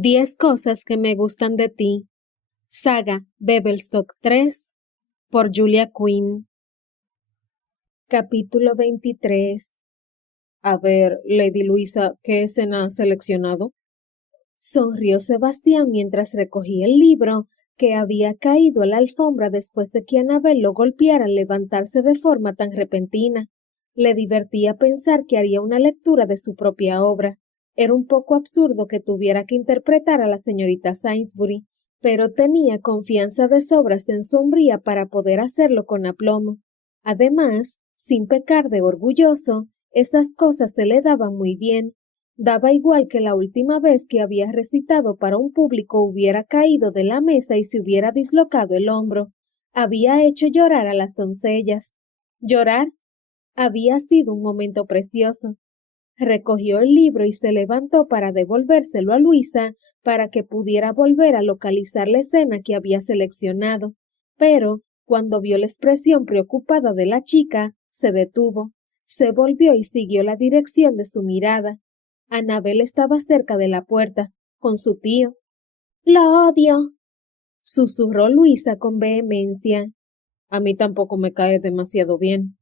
10 cosas que me gustan de ti. Saga Bevelstock 3 por Julia Quinn. Capítulo 23. A ver, Lady Luisa, ¿qué escena has seleccionado? Sonrió Sebastián mientras recogía el libro que había caído a la alfombra después de que Annabel lo golpeara al levantarse de forma tan repentina. Le divertía pensar que haría una lectura de su propia obra. Era un poco absurdo que tuviera que interpretar a la señorita Sainsbury, pero tenía confianza de sobras en su hombría para poder hacerlo con aplomo. Además, sin pecar de orgulloso, esas cosas se le daban muy bien. Daba igual que la última vez que había recitado para un público hubiera caído de la mesa y se hubiera dislocado el hombro. Había hecho llorar a las doncellas. ¿Llorar? Había sido un momento precioso. Recogió el libro y se levantó para devolvérselo a Luisa para que pudiera volver a localizar la escena que había seleccionado. Pero, cuando vio la expresión preocupada de la chica, se detuvo. Se volvió y siguió la dirección de su mirada. Annabel estaba cerca de la puerta, con su tío. «¡Lo odio!», susurró Luisa con vehemencia. «A mí tampoco me cae demasiado bien».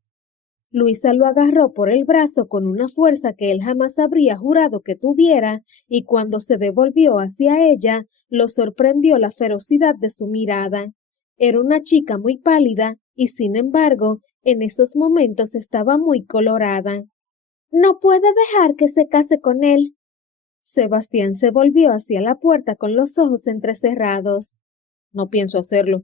Luisa lo agarró por el brazo con una fuerza que él jamás habría jurado que tuviera, y cuando se devolvió hacia ella, lo sorprendió la ferocidad de su mirada. Era una chica muy pálida, y sin embargo, en esos momentos estaba muy colorada. «No puede dejar que se case con él». Sebastián se volvió hacia la puerta con los ojos entrecerrados. «No pienso hacerlo».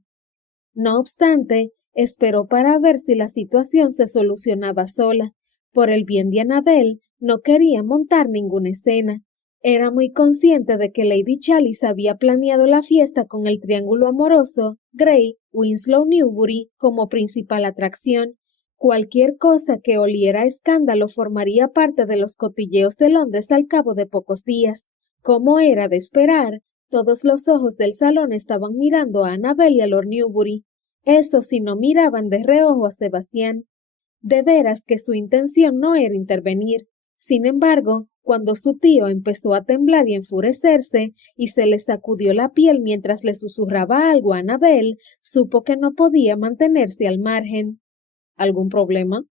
No obstante, esperó para ver si la situación se solucionaba sola. Por el bien de Annabel, no quería montar ninguna escena. Era muy consciente de que Lady Chalice había planeado la fiesta con el triángulo amoroso, Grey, Winslow Newbury, como principal atracción. Cualquier cosa que oliera a escándalo formaría parte de los cotilleos de Londres al cabo de pocos días. Como era de esperar, todos los ojos del salón estaban mirando a Annabel y a Lord Newbury. Estos sí no miraban de reojo a Sebastián. De veras que su intención no era intervenir. Sin embargo, cuando su tío empezó a temblar y enfurecerse, y se le sacudió la piel mientras le susurraba algo a Annabel, supo que no podía mantenerse al margen. «¿Algún problema?»,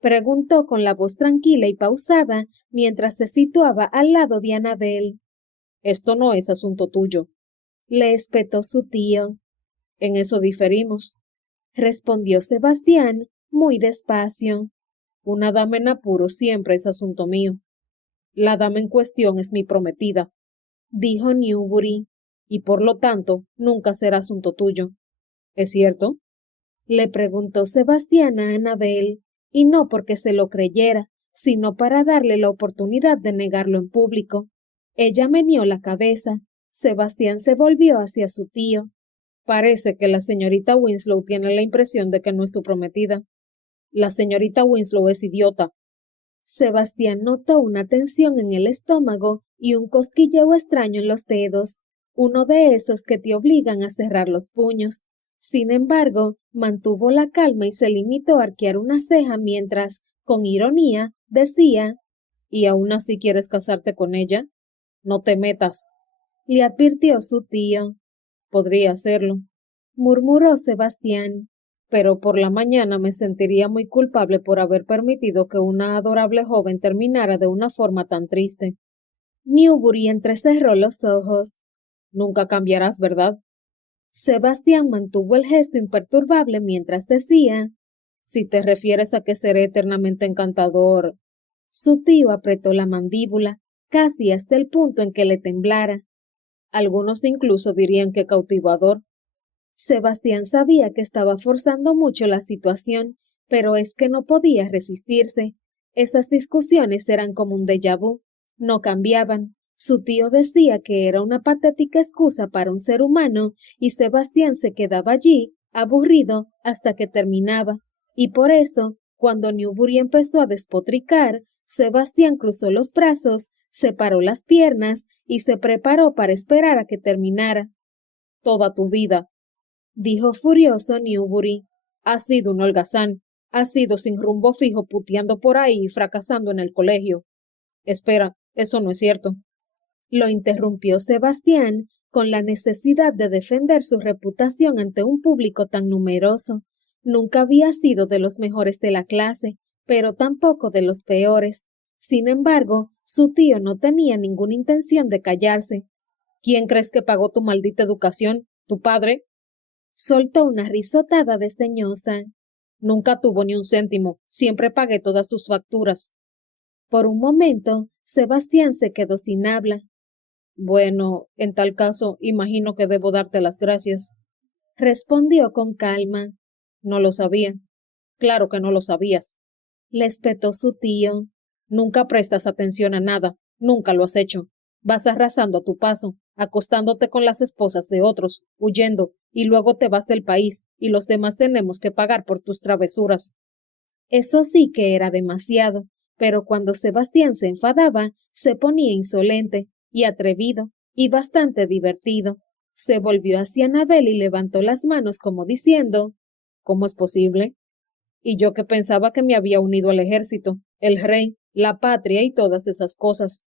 preguntó con la voz tranquila y pausada mientras se situaba al lado de Annabel. «Esto no es asunto tuyo», le espetó su tío. «En eso diferimos», respondió Sebastián muy despacio. «Una dama en apuro siempre es asunto mío». «La dama en cuestión es mi prometida», dijo Newbury, «y por lo tanto nunca será asunto tuyo». «¿Es cierto?», le preguntó Sebastián a Annabel, y no porque se lo creyera, sino para darle la oportunidad de negarlo en público. Ella meneó la cabeza. Sebastián se volvió hacia su tío. «Parece que la señorita Winslow tiene la impresión de que no es tu prometida». «La señorita Winslow es idiota». Sebastián notó una tensión en el estómago y un cosquilleo extraño en los dedos, uno de esos que te obligan a cerrar los puños. Sin embargo, mantuvo la calma y se limitó a arquear una ceja mientras, con ironía, decía: «¿Y aún así quieres casarte con ella? No te metas», le advirtió su tío. «Podría hacerlo», murmuró Sebastián, «pero por la mañana me sentiría muy culpable por haber permitido que una adorable joven terminara de una forma tan triste». Newbury entrecerró los ojos. «Nunca cambiarás, ¿verdad?». Sebastián mantuvo el gesto imperturbable mientras decía: «Si te refieres a que seré eternamente encantador». Su tío apretó la mandíbula, casi hasta el punto en que le temblara. «Algunos incluso dirían que cautivador». Sebastián sabía que estaba forzando mucho la situación, pero es que no podía resistirse. Esas discusiones eran como un déjà vu, no cambiaban. Su tío decía que era una patética excusa para un ser humano, y Sebastián se quedaba allí, aburrido, hasta que terminaba. Y por eso, cuando Newbury empezó a despotricar, Sebastián cruzó los brazos, separó las piernas y se preparó para esperar a que terminara. «Toda tu vida», dijo furioso Newbury, «has sido un holgazán, has sido sin rumbo fijo puteando por ahí y fracasando en el colegio». «Espera, eso no es cierto», Lo interrumpió Sebastián con la necesidad de defender su reputación ante un público tan numeroso. Nunca había sido de los mejores de la clase, pero tampoco de los peores. Sin embargo, su tío no tenía ninguna intención de callarse. ¿Quién crees que pagó tu maldita educación? ¿Tu padre? Soltó una risotada desdeñosa. Nunca tuvo ni un céntimo, siempre pagué todas sus facturas. Por un momento, Sebastián se quedó sin habla. Bueno, en tal caso, imagino que debo darte las gracias. Respondió con calma. No lo sabía. Claro que no lo sabías. Le espetó su tío. Nunca prestas atención a nada, nunca lo has hecho. Vas arrasando a tu paso, acostándote con las esposas de otros, huyendo, y luego te vas del país, y los demás tenemos que pagar por tus travesuras. Eso sí que era demasiado, pero cuando Sebastián se enfadaba, se ponía insolente y atrevido y bastante divertido. Se volvió hacia Anabel y levantó las manos como diciendo, ¿cómo es posible? Y yo que pensaba que me había unido al ejército, el rey, la patria y todas esas cosas.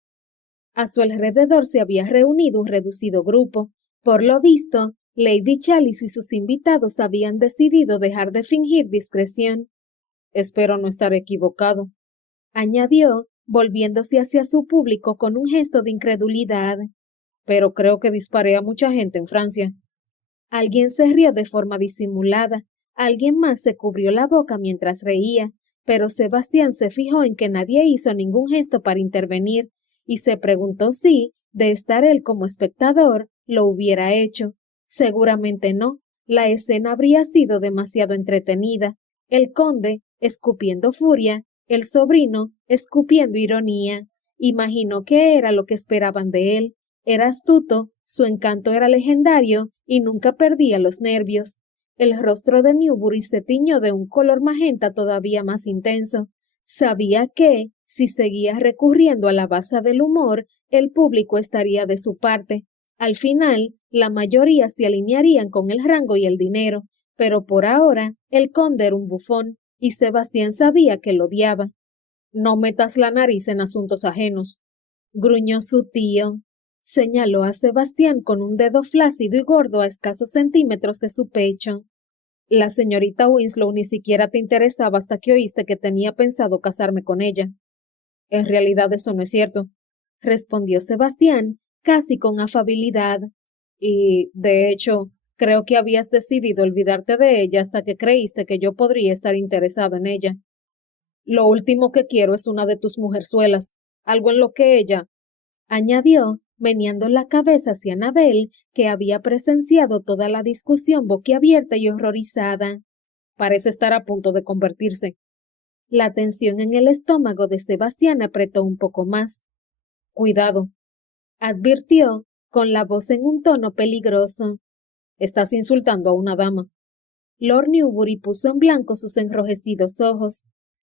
A su alrededor se había reunido un reducido grupo. Por lo visto, Lady Chalice y sus invitados habían decidido dejar de fingir discreción. Espero no estar equivocado, añadió, volviéndose hacia su público con un gesto de incredulidad. Pero creo que disparé a mucha gente en Francia. Alguien se rió de forma disimulada, alguien más se cubrió la boca mientras reía, pero Sebastián se fijó en que nadie hizo ningún gesto para intervenir, y se preguntó si, de estar él como espectador, lo hubiera hecho. Seguramente no, la escena habría sido demasiado entretenida. El conde, escupiendo furia, el sobrino, escupiendo ironía. Imaginó que era lo que esperaban de él. Era astuto, su encanto era legendario y nunca perdía los nervios. El rostro de Newbury se tiñó de un color magenta todavía más intenso. Sabía que, si seguía recurriendo a la base del humor, el público estaría de su parte. Al final, la mayoría se alinearían con el rango y el dinero, pero por ahora el conde era un bufón, y Sebastián sabía que lo odiaba. No metas la nariz en asuntos ajenos, gruñó su tío. Señaló a Sebastián con un dedo flácido y gordo a escasos centímetros de su pecho. La señorita Winslow ni siquiera te interesaba hasta que oíste que tenía pensado casarme con ella. En realidad eso no es cierto, respondió Sebastián, casi con afabilidad. Y, de hecho, creo que habías decidido olvidarte de ella hasta que creíste que yo podría estar interesado en ella. Lo último que quiero es una de tus mujerzuelas, algo en lo que ella, añadió, meneando la cabeza hacia Anabel, que había presenciado toda la discusión boquiabierta y horrorizada. Parece estar a punto de convertirse. La tensión en el estómago de Sebastián apretó un poco más. Cuidado, advirtió, con la voz en un tono peligroso. Estás insultando a una dama. Lord Newbury puso en blanco sus enrojecidos ojos.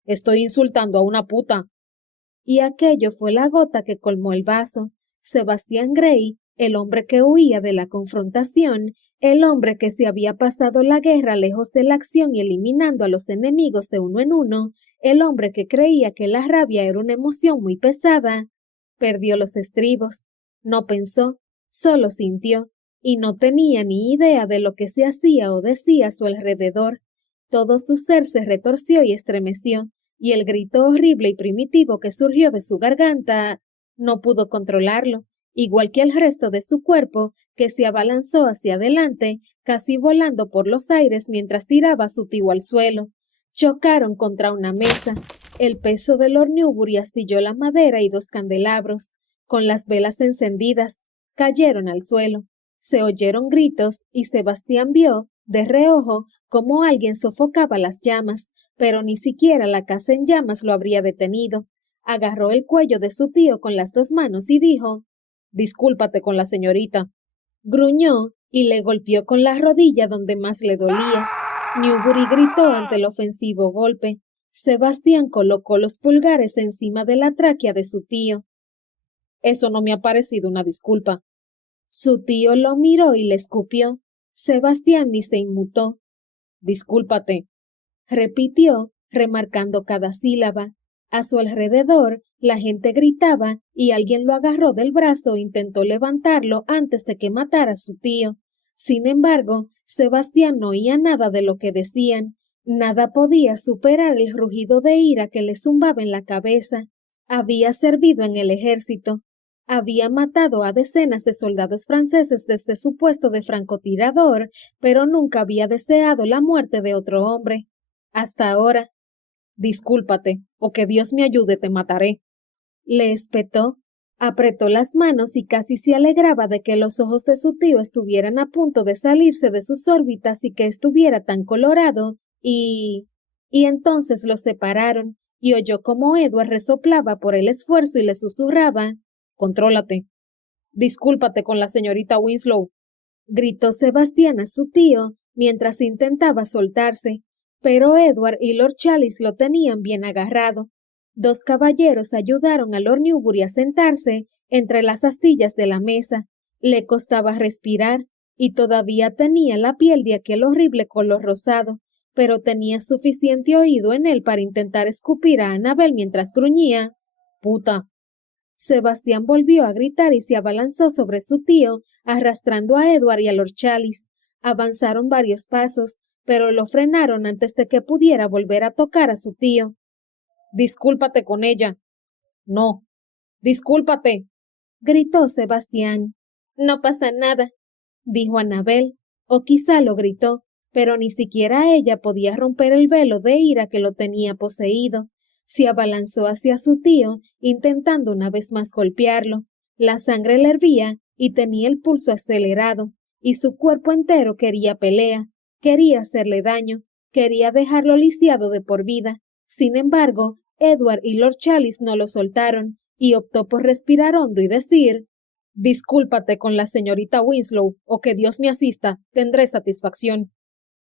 Estoy insultando a una puta. Y aquello fue la gota que colmó el vaso. Sebastián Grey, el hombre que huía de la confrontación, el hombre que se había pasado la guerra lejos de la acción y eliminando a los enemigos de uno en uno, el hombre que creía que la rabia era una emoción muy pesada, perdió los estribos. No pensó, solo sintió, y no tenía ni idea de lo que se hacía o decía a su alrededor. Todo su ser se retorció y estremeció, y el grito horrible y primitivo que surgió de su garganta no pudo controlarlo, igual que el resto de su cuerpo, que se abalanzó hacia adelante, casi volando por los aires mientras tiraba a su tío al suelo. Chocaron contra una mesa. El peso de Lord Newbury astilló la madera y dos candelabros. Con las velas encendidas, cayeron al suelo. Se oyeron gritos y Sebastián vio, de reojo, cómo alguien sofocaba las llamas, pero ni siquiera la casa en llamas lo habría detenido. Agarró el cuello de su tío con las dos manos y dijo, «Discúlpate con la señorita». Gruñó y le golpeó con la rodilla donde más le dolía. Newbury gritó ante el ofensivo golpe. Sebastián colocó los pulgares encima de la tráquea de su tío. Eso no me ha parecido una disculpa. Su tío lo miró y le escupió. Sebastián ni se inmutó. Discúlpate, repitió, remarcando cada sílaba. A su alrededor, La gente gritaba y alguien lo agarró del brazo e intentó levantarlo antes de que matara a su tío. Sin embargo, Sebastián no oía nada de lo que decían. Nada podía superar el rugido de ira que le zumbaba en la cabeza. Había servido en el ejército. Había matado a decenas de soldados franceses desde su puesto de francotirador, pero nunca había deseado la muerte de otro hombre. Hasta ahora. Discúlpate, o que Dios me ayude, te mataré. Le espetó, apretó las manos y casi se alegraba de que los ojos de su tío estuvieran a punto de salirse de sus órbitas y que estuviera tan colorado, y entonces los separaron, y oyó como Edward resoplaba por el esfuerzo y le susurraba: «Contrólate. Discúlpate con la señorita Winslow», gritó Sebastián a su tío mientras intentaba soltarse, pero Edward y Lord Chalice lo tenían bien agarrado. Dos caballeros ayudaron a Lord Newbury a sentarse entre las astillas de la mesa. Le costaba respirar y todavía tenía la piel de aquel horrible color rosado, pero tenía suficiente oído en él para intentar escupir a Annabel mientras gruñía: «¡Puta!». Sebastián volvió a gritar y se abalanzó sobre su tío, arrastrando a Edward y a Lord Chalice. Avanzaron varios pasos, pero lo frenaron antes de que pudiera volver a tocar a su tío. «Discúlpate con ella». «No, discúlpate», gritó Sebastián. «No pasa nada», dijo Annabel, o quizá lo gritó, pero ni siquiera ella podía romper el velo de ira que lo tenía poseído. Se abalanzó hacia su tío, intentando una vez más golpearlo. La sangre le hervía y tenía el pulso acelerado, y su cuerpo entero quería pelea, quería hacerle daño, quería dejarlo lisiado de por vida. Sin embargo, Edward y Lord Chalice no lo soltaron, y optó por respirar hondo y decir: «Discúlpate con la señorita Winslow, o que Dios me asista, tendré satisfacción».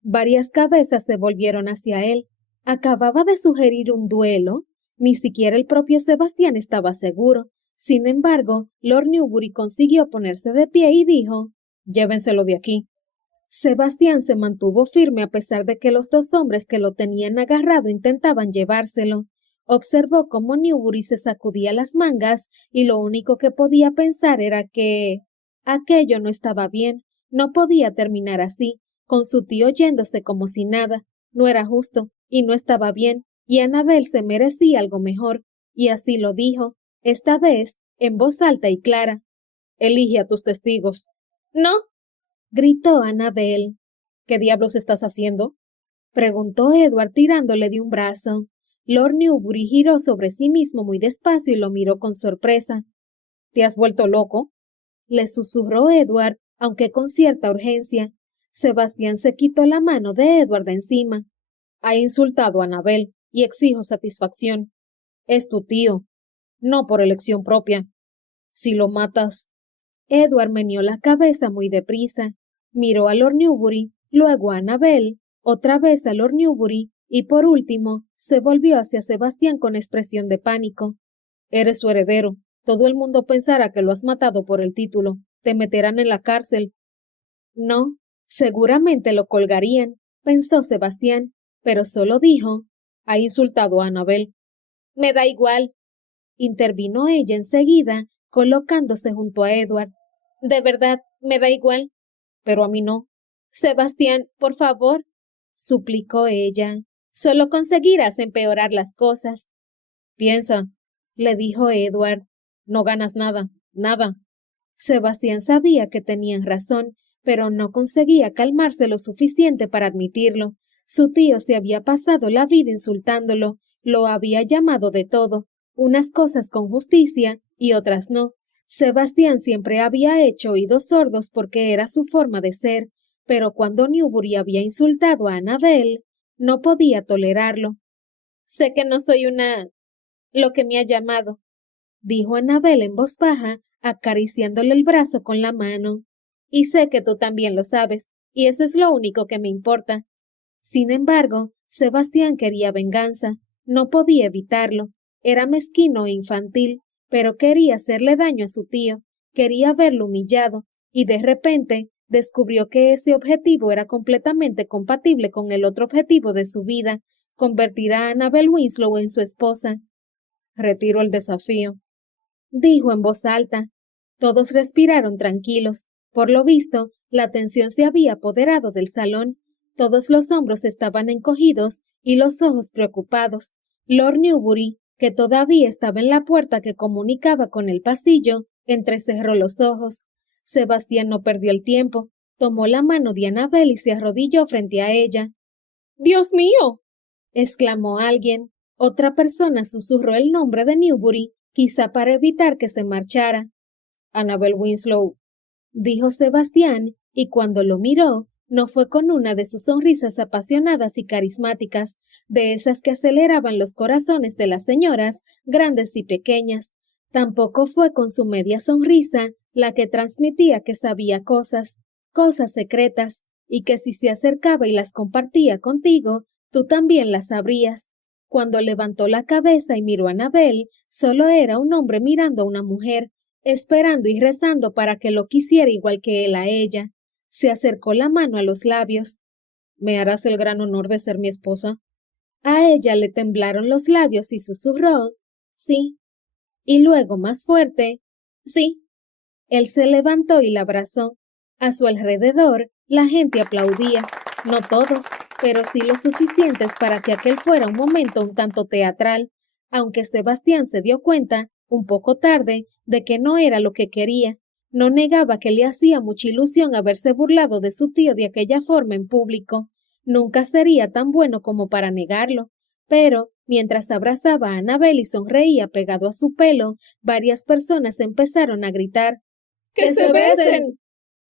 Varias cabezas se volvieron hacia él. ¿Acababa de sugerir un duelo? Ni siquiera el propio Sebastián estaba seguro. Sin embargo, Lord Newbury consiguió ponerse de pie y dijo: «Llévenselo de aquí». Sebastián se mantuvo firme a pesar de que los dos hombres que lo tenían agarrado intentaban llevárselo. Observó cómo Newbury se sacudía las mangas y lo único que podía pensar era que aquello no estaba bien, no podía terminar así, con su tío yéndose como si nada. No era justo y no estaba bien, y Annabel se merecía algo mejor, y así lo dijo, esta vez en voz alta y clara: «Elige a tus testigos». «No», gritó Annabel. «¿Qué diablos estás haciendo?», preguntó Edward tirándole de un brazo. Lord Newbury giró sobre sí mismo muy despacio y lo miró con sorpresa. «¿Te has vuelto loco?», le susurró Edward, aunque con cierta urgencia. Sebastián se quitó la mano de Edward de encima. «Ha insultado a Annabel y exijo satisfacción. Es tu tío, no por elección propia. Si lo matas». Edward meneó la cabeza muy deprisa. Miró a Lord Newbury, luego a Annabel, otra vez a Lord Newbury, y por último se volvió hacia Sebastián con expresión de pánico. «Eres su heredero. Todo el mundo pensará que lo has matado por el título. Te meterán en la cárcel». «No, seguramente lo colgarían», pensó Sebastián, pero solo dijo: «Ha insultado a Annabel». «Me da igual», intervino ella enseguida, colocándose junto a Edward. «De verdad, me da igual». «Pero a mí no». «Sebastián, por favor», suplicó ella. «Solo conseguirás empeorar las cosas». «Piensa», le dijo Edward. «No ganas nada, nada». Sebastián sabía que tenían razón, pero no conseguía calmarse lo suficiente para admitirlo. Su tío se había pasado la vida insultándolo, lo había llamado de todo, unas cosas con justicia y otras no. Sebastián siempre había hecho oídos sordos porque era su forma de ser, pero cuando Newbury había insultado a Annabel, no podía tolerarlo. «Sé que no soy lo que me ha llamado», dijo Annabel en voz baja, acariciándole el brazo con la mano. «Y sé que tú también lo sabes, y eso es lo único que me importa». Sin embargo, Sebastián quería venganza. No podía evitarlo. Era mezquino e infantil, pero quería hacerle daño a su tío, quería verlo humillado, y de repente descubrió que ese objetivo era completamente compatible con el otro objetivo de su vida: convertir a Annabel Winslow en su esposa. Retiro el desafío, dijo en voz alta. Todos respiraron tranquilos. Por lo visto, la tensión se había apoderado del salón. Todos los hombros estaban encogidos y los ojos preocupados. Lord Newbury, que todavía estaba en la puerta que comunicaba con el pasillo, entrecerró los ojos. Sebastián no perdió el tiempo. Tomó la mano de Annabel y se arrodilló frente a ella. ¡Dios mío! Exclamó alguien. Otra persona susurró el nombre de Newbury, quizá para evitar que se marchara. Annabel Winslow, dijo Sebastián, y cuando lo miró, no fue con una de sus sonrisas apasionadas y carismáticas, de esas que aceleraban los corazones de las señoras, grandes y pequeñas. Tampoco fue con su media sonrisa, la que transmitía que sabía cosas secretas, y que si se acercaba y las compartía contigo, tú también las sabrías. Cuando levantó la cabeza y miró a Annabel, solo era un hombre mirando a una mujer, esperando y rezando para que lo quisiera igual que él a ella. Se acercó la mano a los labios. ¿Me harás el gran honor de ser mi esposa? A ella le temblaron los labios y susurró, sí. Y luego más fuerte, sí. Él se levantó y la abrazó. A su alrededor, la gente aplaudía. No todos, pero sí lo suficientes para que aquel fuera un momento un tanto teatral, aunque Sebastián se dio cuenta, un poco tarde, de que no era lo que quería. No negaba que le hacía mucha ilusión haberse burlado de su tío de aquella forma en público. Nunca sería tan bueno como para negarlo. Pero, mientras abrazaba a Annabel y sonreía pegado a su pelo, varias personas empezaron a gritar ¡Que se besen!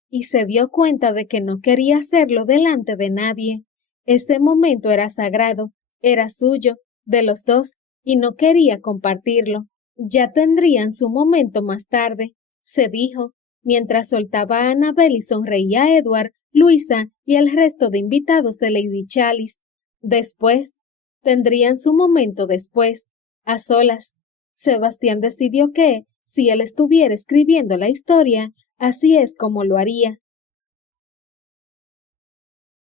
Y se dio cuenta de que no quería hacerlo delante de nadie. Ese momento era sagrado, era suyo, de los dos, y no quería compartirlo. Ya tendrían su momento más tarde, se dijo, mientras soltaba a Annabel y sonreía a Edward, Luisa y el resto de invitados de Lady Chalice. Después, tendrían su momento después, a solas. Sebastián decidió que, si él estuviera escribiendo la historia, así es como lo haría.